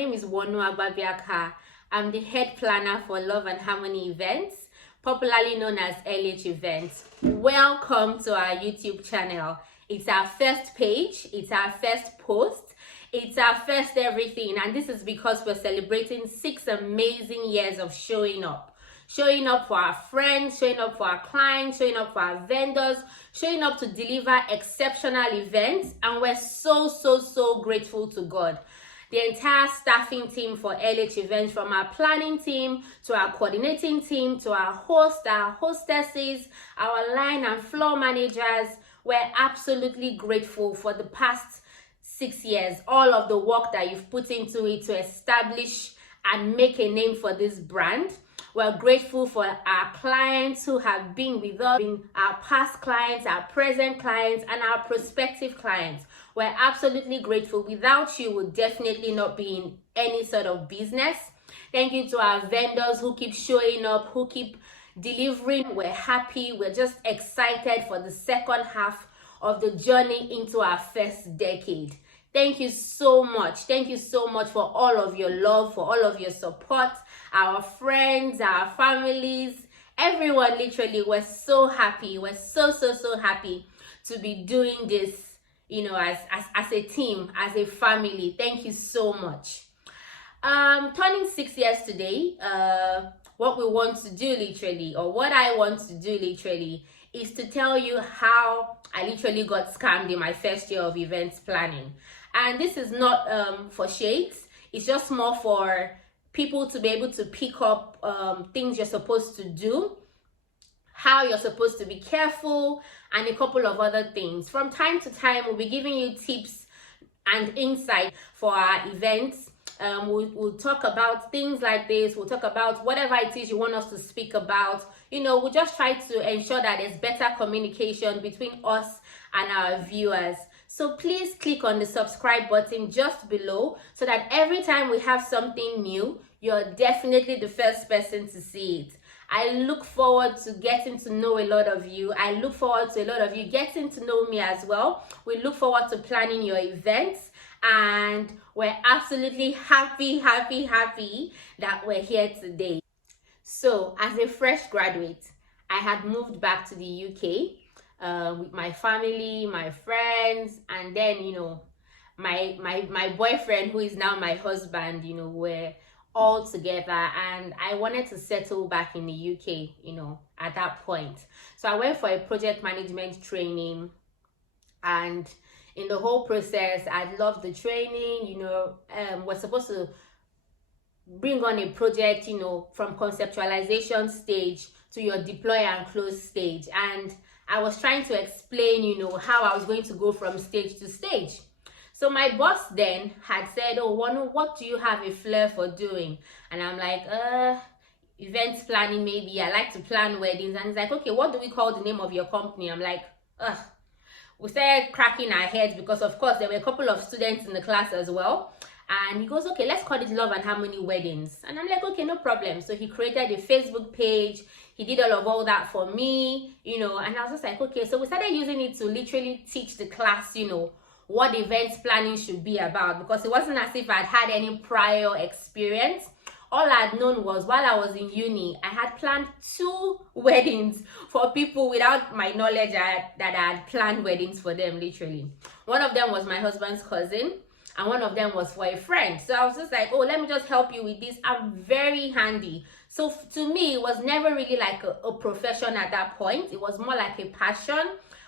name is Wonu Agbabiaka. I'm the head planner for Love and Harmony Events, popularly known as LH Events. Welcome to our YouTube channel. It's our first page, it's our first post, it's our first everything, and this is because we're celebrating 6 amazing years of showing up. Showing up for our friends, showing up for our clients, showing up for our vendors, showing up to deliver exceptional events, and we're so grateful to God. The entire staffing team for LH Events, from our planning team to our coordinating team to our hosts, our hostesses, our line and floor managers, we're absolutely grateful for the past 6 years, all of the work that you've put into it to establish and make a name for this brand. We're grateful for our clients who have been with us, our past clients, our present clients, and our prospective clients. We're absolutely grateful. Without you, we'll definitely not be in any sort of business. Thank you to our vendors who keep showing up, who keep delivering. We're happy. We're just excited for the second half of the journey into our first decade. Thank you so much. Thank you so much for all of your love, for all of your support, our friends, our families, everyone. Literally, we're so happy. We're so happy to be doing this, as a team, as a family. Thank you so much. Turning 6 years today, what we want to do literally, or what I want to do literally, is to tell you how I literally got scammed in my first year of events planning. And this is not for shades. It's just more for people to be able to pick up things you're supposed to do, how you're supposed to be careful, and a couple of other things. From time to time, we'll be giving you tips and insight for our events. We'll talk about things like this. We'll talk about whatever it is you want us to speak about. We'll just try to ensure that there's better communication between us and our viewers. So please click on the subscribe button just below so that every time we have something new, you're definitely the first person to see it. I look forward to getting to know a lot of you. I look forward to a lot of you getting to know me as well. We look forward to planning your events, and we're absolutely happy that we're here today. So as a fresh graduate, I had moved back to the UK with my family, my friends, and then my boyfriend, who is now my husband. We're all together, and I wanted to settle back in the UK at that point. So I went for a project management training, and in the whole process I loved the training. We're supposed to bring on a project from conceptualization stage to your deploy and close stage, and I was trying to explain how I was going to go from stage to stage. So my boss then had said, "Oh, Wonu, what do you have a flair for doing?" And I'm like, events planning, maybe. I like to plan weddings. And he's like, "Okay, what do we call the name of your company?" I'm like, we started cracking our heads because, of course, there were a couple of students in the class as well. And he goes, "Okay, let's call it Love and Harmony Weddings." And I'm like, "Okay, no problem." So he created a Facebook page. He did all that for me, and I was just like, okay. So we started using it to literally teach the class, what events planning should be about, because it wasn't as if I'd had any prior experience. All I'd known was, while I was in uni, I had planned 2 weddings for people without my knowledge that I had planned weddings for them, literally. One of them was my husband's cousin, and one of them was for a friend. So I was just like, oh, let me just help you with this. I'm very handy. So to me, it was never really like a profession at that point. It was more like a passion.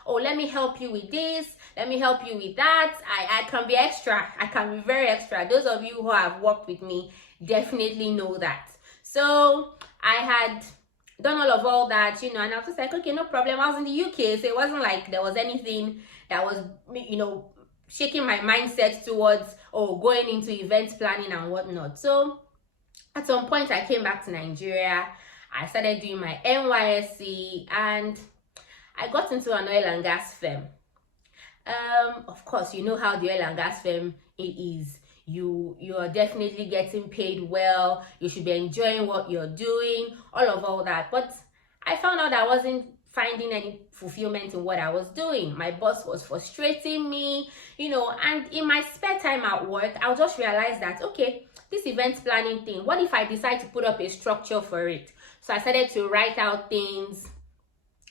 Oh, let me help you with this. Let me help you with that. I can be extra. I can be very extra. Those of you who have worked with me definitely know that. So I had done all that, and I was just like, okay, no problem. I was in the UK, so it wasn't like there was anything that was, shaking my mindset towards going into events planning and whatnot. So at some point I came back to Nigeria. I started doing my NYSC, and I got into an oil and gas firm. Of course, you know how the oil and gas firm is. You are definitely getting paid well. You should be enjoying what you're doing, all that. But I found out I wasn't finding any fulfillment in what I was doing. My boss was frustrating me, and in my spare time at work, I'll just realize that, okay, this event planning thing, what if I decide to put up a structure for it? So I started to write out things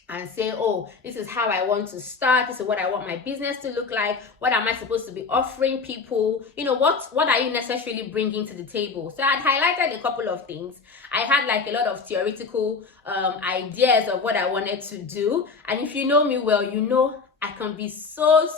and say, oh, this is how I want to start, this is what I want my business to look like, what am I supposed to be offering people, what are you necessarily bringing to the table? So I had highlighted a couple of things. I had like a lot of theoretical ideas of what I wanted to do, and if you know me well, I can be so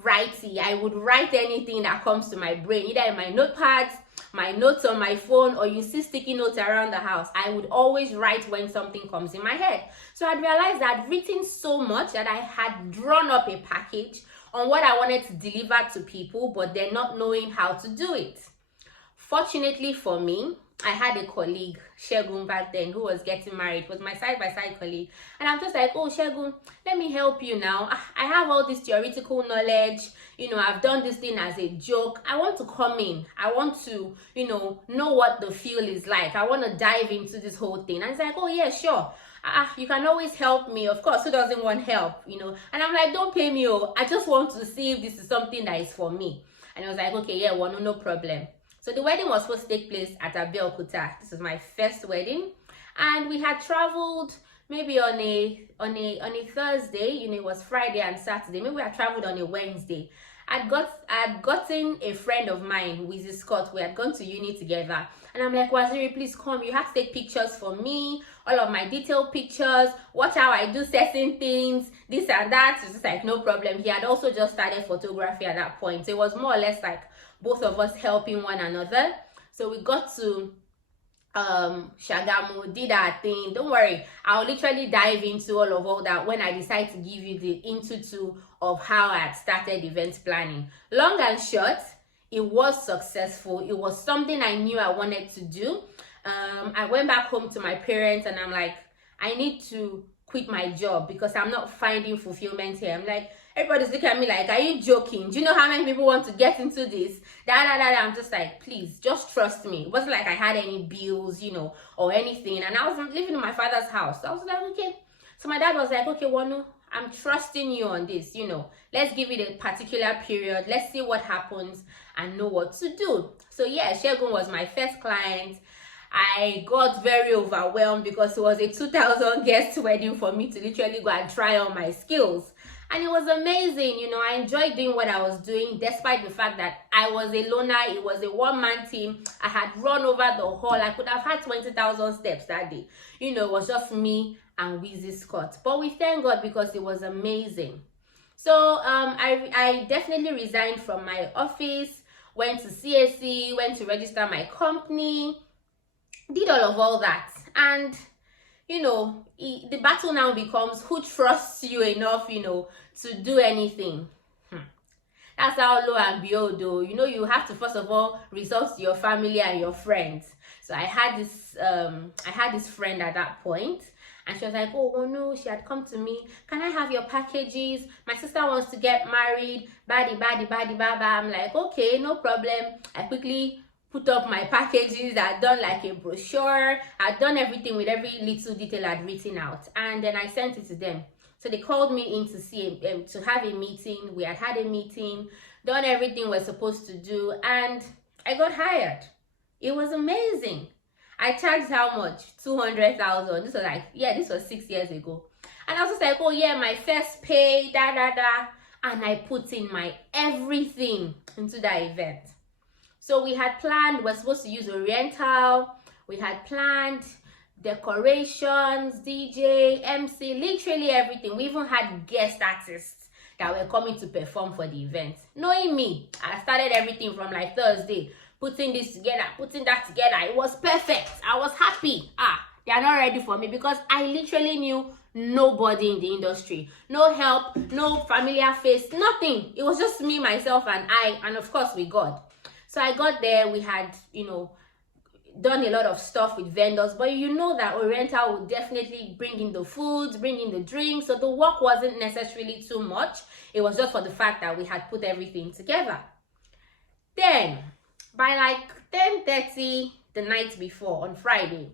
writey. I would write anything that comes to my brain, either in my notepads, my notes on my phone, or you see sticky notes around the house. I would always write when something comes in my head. So I'd realized that I'd written so much that I had drawn up a package on what I wanted to deliver to people, but they're not knowing how to do it. Fortunately for me, I had a colleague, Shegun, back then, who was getting married. It was my side-by-side colleague. And I'm just like, oh, Shegun, let me help you now. I have all this theoretical knowledge. I've done this thing as a joke. I want to come in. I want to, know what the feel is like. I want to dive into this whole thing. And it's like, oh, yeah, sure. You can always help me. Of course, who doesn't want help, And I'm like, don't pay me. I just want to see if this is something that is for me. And I was like, okay, yeah, well, no problem. So the wedding was supposed to take place at Abeokuta. This was my first wedding, and we had traveled maybe on a Thursday. It was Friday and Saturday. Maybe we had traveled on a Wednesday. I'd gotten a friend of mine, Wizzy Scott. We had gone to uni together, and I'm like, Waziri, please come. You have to take pictures for me, all of my detailed pictures. Watch how I do certain things, this and that. It's just like, no problem. He had also just started photography at that point, so it was more or less like both of us helping one another. So we got to Shagamu, did our thing. Don't worry, I'll literally dive into all that when I decide to give you the into of how I had started event planning. Long and short, it was successful. It was something I knew I wanted to do. I went back home to my parents and I'm like, I need to quit my job because I'm not finding fulfillment here. I'm like, everybody's looking at me like, are you joking? Do you know how many people want to get into this? I'm just like, please, just trust me. It wasn't like I had any bills, or anything. And I was living in my father's house. So I was like, okay. So my dad was like, okay, Wanu, I'm trusting you on this, Let's give it a particular period. Let's see what happens and know what to do. So yeah, Shegun was my first client. I got very overwhelmed because it was a 2,000 guest wedding for me to literally go and try on my skills. And it was amazing, I enjoyed doing what I was doing, despite the fact that I was a loner. It was a one-man team. I had run over the hall. I could have had 20,000 steps that day. It was just me and Wizzy Scott. But we thank God because it was amazing. So I definitely resigned from my office, went to CSC, went to register my company, did all that. And the battle now becomes who trusts you enough, to do anything. That's how low and behold, though. You have to first of all resort to your family and your friends. So I had this friend at that point, and she was like, oh no, she had come to me. Can I have your packages? My sister wants to get married. Badi. I'm like, okay, no problem. I quickly put up my packages. I'd done like a brochure. I'd done everything with every little detail I'd written out, and then I sent it to them. So they called me in to see to have a meeting. We had a meeting, done everything we're supposed to do, and I got hired. It was amazing. I charged how much? 200,000. This was 6 years ago. And I was just like, oh yeah, my first pay, and I put in my everything into that event. So we had planned, we're supposed to use Oriental. We had planned decorations, DJ, MC, literally everything. We even had guest artists that were coming to perform for the event. Knowing me, I started everything from like Thursday, putting this together, putting that together. It was perfect. I was happy. They are not ready for me because I literally knew nobody in the industry. No help, no familiar face, nothing. It was just me, myself, and I, and of course with God. So I got there. We had, done a lot of stuff with vendors, but that Oriental would definitely bring in the foods, bring in the drinks, so the work wasn't necessarily too much. It was just for the fact that we had put everything together. Then by like 10:30 the night before on Friday,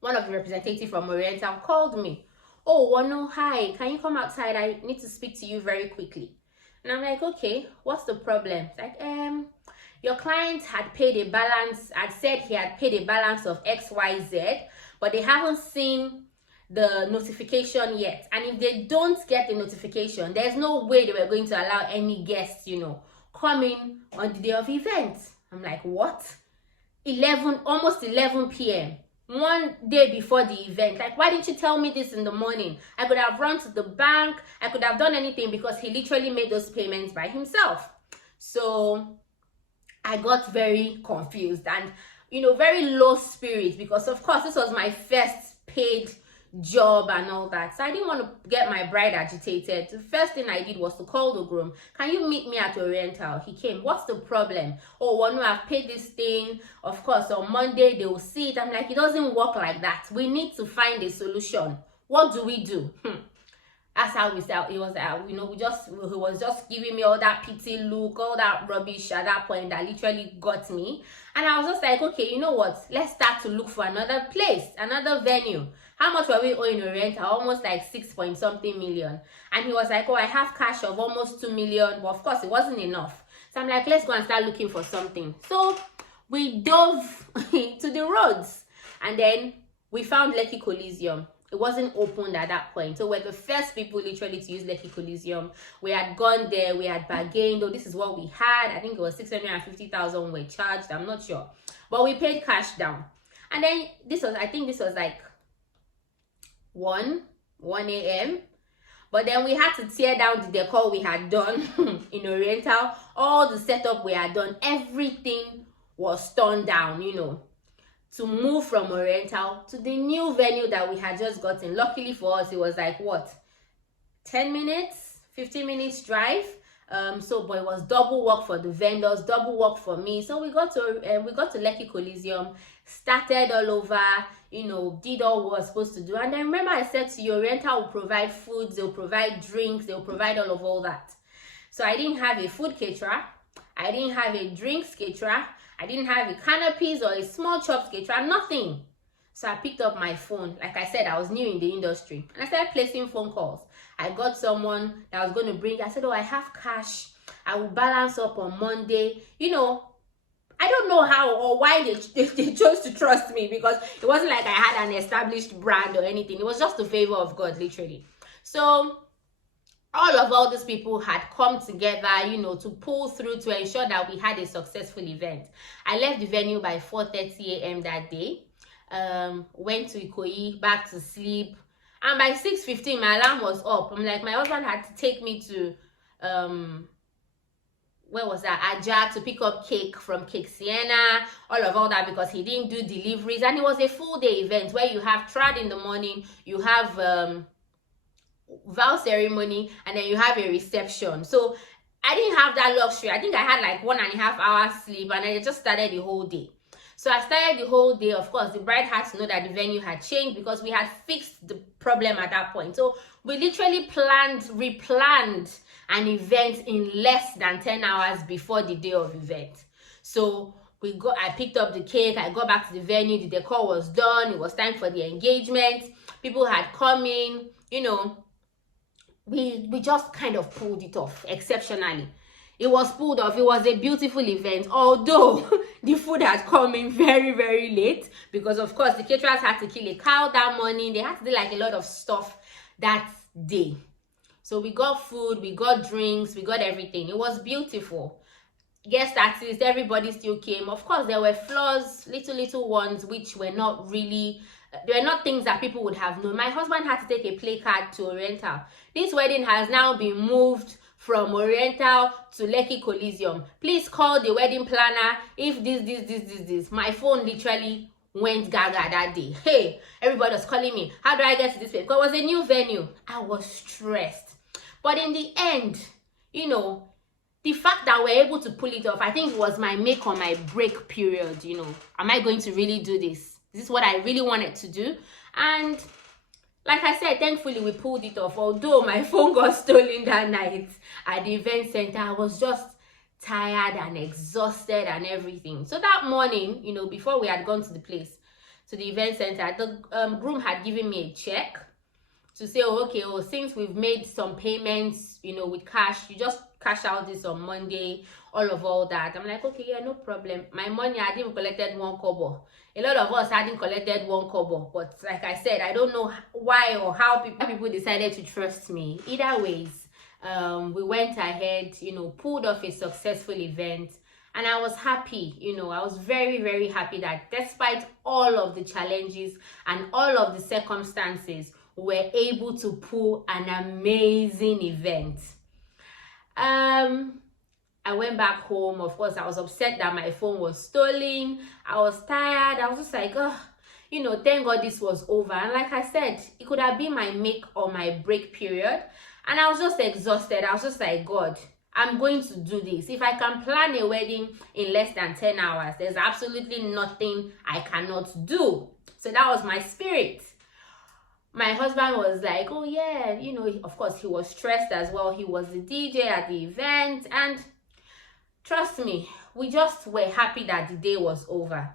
one of the representatives from Oriental called me. Oh, Wano, hi, can you come outside? I need to speak to you very quickly. And I'm like, okay, what's the problem? It's like, your client had paid a balance, had said he had paid a balance of XYZ, but they haven't seen the notification yet. And if they don't get the notification, there's no way they were going to allow any guests, come in on the day of event. I'm like, what? Almost 11 p.m. one day before the event. Like, why didn't you tell me this in the morning? I could have run to the bank. I could have done anything, because he literally made those payments by himself. So I got very confused and, very low spirit, because of course this was my first paid job and all that. So I didn't want to get my bride agitated. The first thing I did was to call the groom. Can you meet me at Oriental? He came. What's the problem? Oh, well, no, I've paid this thing. Of course, on Monday they will see it. I'm like, it doesn't work like that. We need to find a solution. What do we do? That's how we said it was. He was just giving me all that pity look, all that rubbish at that point that literally got me. And I was just like, okay, you know what? Let's start to look for another place, another venue. How much were we owing Oriental? Almost like 6-point-something million. And he was like, oh, I have cash of almost 2 million. But of course, it wasn't enough. So I'm like, let's go and start looking for something. So we dove to the roads. And then we found Lekki Coliseum. It wasn't opened at that point. So we're the first people literally to use Lekki Coliseum. We had gone there. We had bargained. Oh, this is what we had. I think it was 650,000 were charged. I'm not sure. But we paid cash down. And then I think this was like 1 a.m. But then we had to tear down the decor we had done in Oriental. All the setup we had done, everything was torn down, to move from Oriental to the new venue that we had just gotten. Luckily for us, it was like, what, 10 minutes, 15 minutes drive. But it was double work for the vendors, double work for me. So we got to Lekki Coliseum, started all over, did all we were supposed to do. And then remember I said to you, Oriental will provide foods, they'll provide drinks, they'll provide all that. So I didn't have a food caterer, I didn't have a drinks caterer, I didn't have a canopies or a small chops caterer, nothing. So I picked up my phone. Like I said, I was new in the industry. And I started placing phone calls. I got someone that was going to bring. I said, oh, I have cash. I will balance up on Monday. I don't know how or why they chose to trust me, because it wasn't like I had an established brand or anything. It was just the favor of God, literally. So all these people had come together, to pull through to ensure that we had a successful event. I left the venue by 4:30 a.m. that day. Went to Ikoyi, back to sleep, and by 6:15 my alarm was up. I'm like, my husband had to take me to where was that, Aja, to pick up cake from Cake Sienna, all that, because he didn't do deliveries. And it was a full day event where you have trad in the morning, you have vow ceremony, and then you have a reception. So I didn't have that luxury. I think I had like 1.5 hours sleep, and I just started the whole day. So I started the whole day. Of course, the bride had to know that the venue had changed, because we had fixed the problem at that point. So we literally replanned an event in less than 10 hours before the day of event. So I picked up the cake, I got back to the venue, the decor was done, it was time for the engagement. People had come in, we just kind of pulled it off exceptionally. It was pulled off. It was a beautiful event, although the food had come in very, very late, because of course the caterers had to kill a cow that morning. They had to do like a lot of stuff that day. So we got food, we got drinks, we got everything. It was beautiful. Guest artists, everybody still came. Of course, there were flaws, little ones, which were not really, they were not things that people would have known. My husband had to take a play card to Oriental. This wedding has now been moved from Oriental to Lekki Coliseum. Please call the wedding planner if this. My phone literally went gaga that day. Hey, everybody was calling me. How do I get to this place? Because it was a new venue. I was stressed. But in the end, the fact that we're able to pull it off, I think it was my make or my break period. Am I going to really do this? This is what I really wanted to do. And like I said, thankfully we pulled it off. Although my phone got stolen that night at the event center, I was just tired and exhausted and everything. So that morning, before we had gone to the place, to the event center. The groom had given me a check to say, oh, okay, oh, since we've made some payments, you know, with cash, you just cash out this on Monday, all that. I'm like, okay, yeah, no problem. My money, I hadn't even collected 1 kobo. A lot of us hadn't collected 1 kobo, but like I said, I don't know why or how people decided to trust me. Either ways, we went ahead, you know, pulled off a successful event, and I was happy. You know, I was very, very happy that despite all of the challenges and all of the circumstances, we were able to pull an amazing event. I went back home. Of course, I was upset that my phone was stolen. I was tired. I was just like, oh, you know, thank God this was over. And like I said, it could have been my make or my break period. And I was just exhausted. I was just like, God, I'm going to do this. If I can plan a wedding in less than 10 hours, there's absolutely nothing I cannot do. So that was my spirit. My husband was like, oh yeah, you know, of course he was stressed as well. He was the DJ at the event, and trust me, we just were happy that the day was over.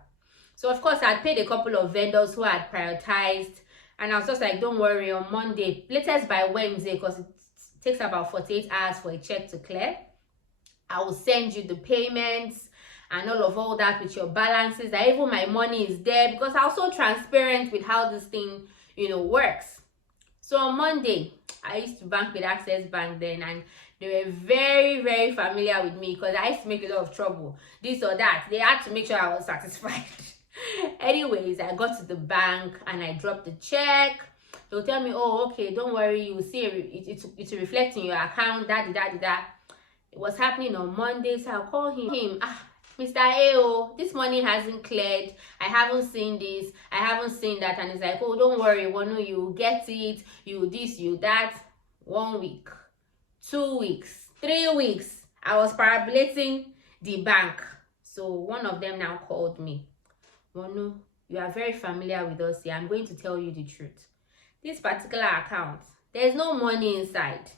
So of course I paid a couple of vendors who had prioritized, and I was just like, don't worry, on Monday, latest by Wednesday, because it takes about 48 hours for a check to clear, I will send you the payments and all that with your balances, that even my money is there, because I was so transparent with how this thing, you know, works. So on Monday, I used to bank with Access Bank then, and they were very, very familiar with me because I used to make a lot of trouble, this or that. They had to make sure I was satisfied. Anyways, I got to the bank and I dropped the check. They'll tell me, oh, okay, don't worry, you will see it will reflect in your account, that. It was happening on Monday, so I'll call him. Mr. AO, this money hasn't cleared. I haven't seen this. I haven't seen that. And he's like, oh, don't worry, Wanu, you get it. You this, you that. 1 week, 2 weeks, 3 weeks. I was parabolating the bank. So one of them now called me. Wanu, you are very familiar with us here. I'm going to tell you the truth. This particular account, there's no money inside.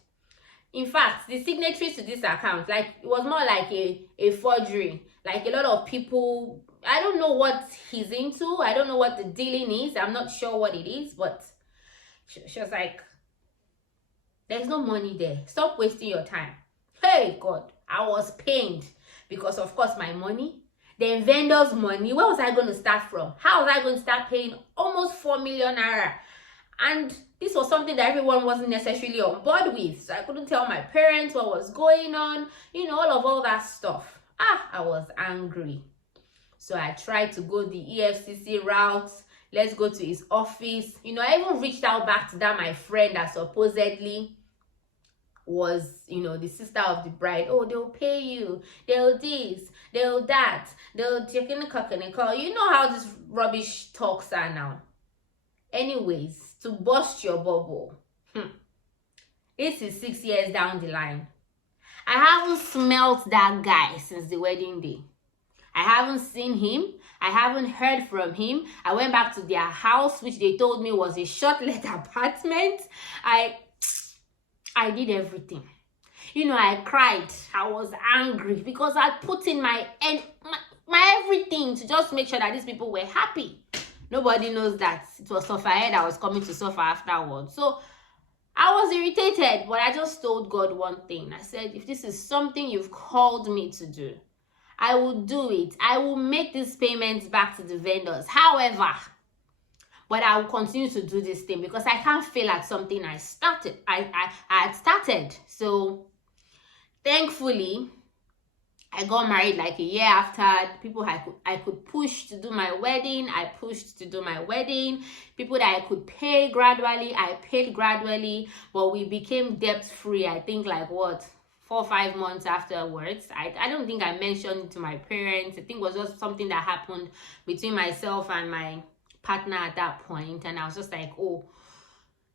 In fact, the signatories to this account, like, it was more like a forgery. Like, a lot of people, I don't know what he's into. I don't know what the dealing is. I'm not sure what it is, but she was like, there's no money there. Stop wasting your time. Hey, God, I was pained because, of course, my money, then vendors' money, where was I going to start from? How was I going to start paying almost 4 million naira? And this was something that everyone wasn't necessarily on board with. So I couldn't tell my parents what was going on, you know, all that stuff. I was angry. So I tried to go the EFCC route. Let's go to his office. You know, I even reached out back to that my friend that supposedly was, you know, the sister of the bride. Oh, they'll pay you. They'll this. They'll that. They'll check in the cock and call. You know how this rubbish talks are now. Anyways, to bust your bubble. This is 6 years down the line. I haven't smelt that guy since the wedding day. I haven't seen him. I haven't heard from him. I went back to their house, which they told me was a short-let apartment. I did everything. You know, I cried. I was angry because I put in my everything to just make sure that these people were happy. Nobody knows that it was Sufferhead I was coming to suffer afterwards. So I was irritated, but I just told God one thing. I said, if this is something you've called me to do, I will do it. I will make these payments back to the vendors. However, but I will continue to do this thing because I can't fail at something I started. I had started. So thankfully, I got married like a year after. People I could push to do my wedding. I pushed to do my wedding. People that I could pay gradually, I paid gradually. But we became debt-free, I think, like what, 4 or 5 months afterwards. I don't think I mentioned it to my parents. I think it was just something that happened between myself and my partner at that point. And I was just like, oh,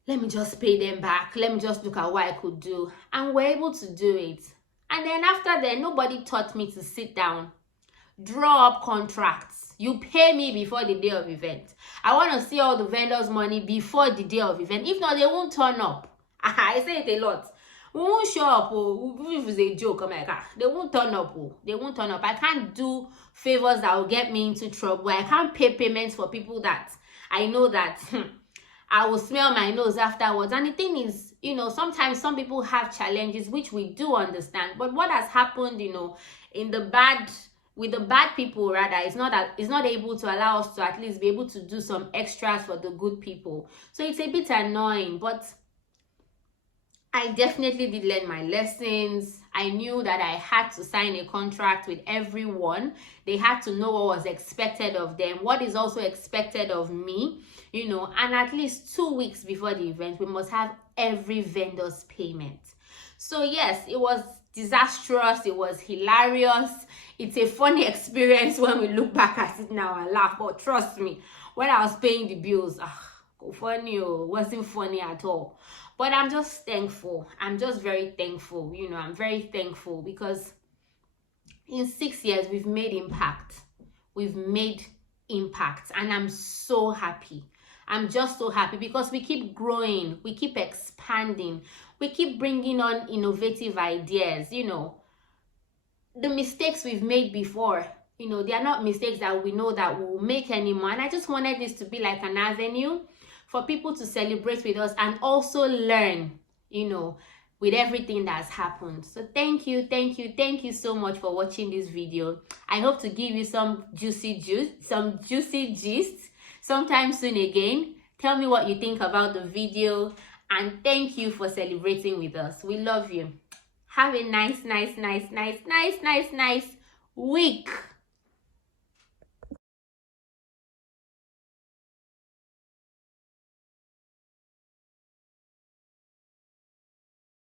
let me just pay them back. Let me just look at what I could do. And we're able to do it. And then after that, nobody taught me to sit down, draw up contracts. You pay me before the day of event. I want to see all the vendors' money before the day of event. If not, they won't turn up. I say it a lot. We won't show up. If it's a joke, I'm like, they won't turn up. They won't turn up. I can't do favors that will get me into trouble. I can't pay payments for people that I know that I will smell my nose afterwards. And the thing is, you know, sometimes some people have challenges, which we do understand. But what has happened, you know, in the bad, with the bad people rather, is not able to allow us to at least be able to do some extras for the good people. So it's a bit annoying, but I definitely did learn my lessons. I knew that I had to sign a contract with everyone. They had to know what was expected of them, what is also expected of me, you know, and at least 2 weeks before the event, we must have every vendor's payment. So yes, it was disastrous. It was hilarious. It's a funny experience when we look back at it now and laugh. But trust me, when I was paying the bills, funny, wasn't funny at all. But I'm just thankful. I'm just very thankful. You know, I'm very thankful because in 6 years, we've made impact. We've made impact. And I'm so happy. I'm just so happy because we keep growing. We keep expanding. We keep bringing on innovative ideas. You know, the mistakes we've made before, you know, they are not mistakes that we know that we'll make anymore. And I just wanted this to be like an avenue for people to celebrate with us and also learn, you know, with everything that's happened. So thank you so much for watching this video. I hope to give you some juicy gist sometime soon again. Tell me what you think about the video, and thank you for celebrating with us. We love you. Have a nice week.